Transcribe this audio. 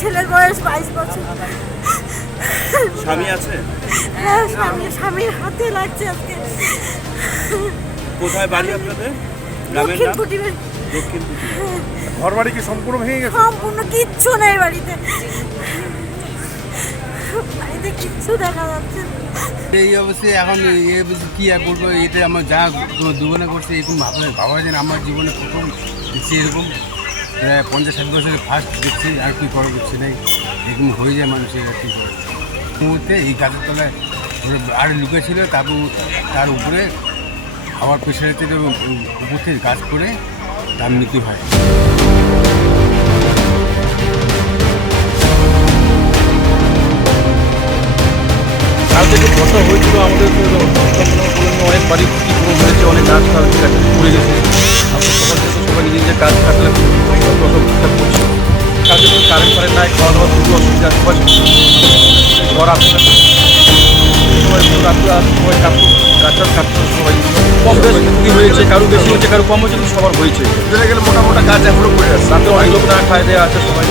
ছেলের বয়স 22 বছর। স্বামী আছে? হ্যাঁ, স্বামীর হাতে লাগছে আজকে। কোথায় বাড়ি আপনাদের? গ্রামের দক্ষিণ নাম? কুটিরে। দক্ষিণ কুটিরে। ঘর বাড়ি কি সম্পূর্ণ ভেঙে গেছে? সম্পূর্ণ কিচ্ছু নেই বাড়িতে, বাড়িতে কিচ্ছু দেখা যাচ্ছে না। এই অবস্থায় এখন কি আর বলবো, এটা আমার যা দুগুণে করছে এরকম ভাবা যায় না। আমার জীবনে প্রথম দেখছি এরকম, 50-60 বছরের ফার্স্ট দেখছি। আর কি করা করছে নাই, এরকম হয়ে যায় মানুষের। আর কি করে মুহূর্তে এই গাছের তলায় আর লুকে ছিল, তার উপরে হাওয়ার প্রেশারে উপর থেকে গাছ করে তার মৃত্যু হয়। কালকে যে ঘটনা হয়েছিল আমাদের অনেক বাড়ি ক্ষতিপূরণ হয়েছে, অনেক গাছ পুড়ে গেছে। আমরা সকাল থেকে সবাই নিজের নিজের কাজ থাকলে সব ঠিকঠাক করছি। কাজে কোনো কারেন্ট ফারেন্ট নাই, খাওয়া দাওয়া খুবই অসুবিধা। সবাই ঘর আসছে না, সবাই রাত্রে সবাই কাটতো, গাছটার কাটতো। সবাই কম বেশ ক্ষতি হয়েছে, কারো বেশি হচ্ছে, কারো কম হচ্ছে, কিন্তু সবার হয়েছে। গেলে মোটা মোটা গাছ এখনো পড়ে আছে। রাতে অনেক লোক না খায় দেওয়া আছে সবাই।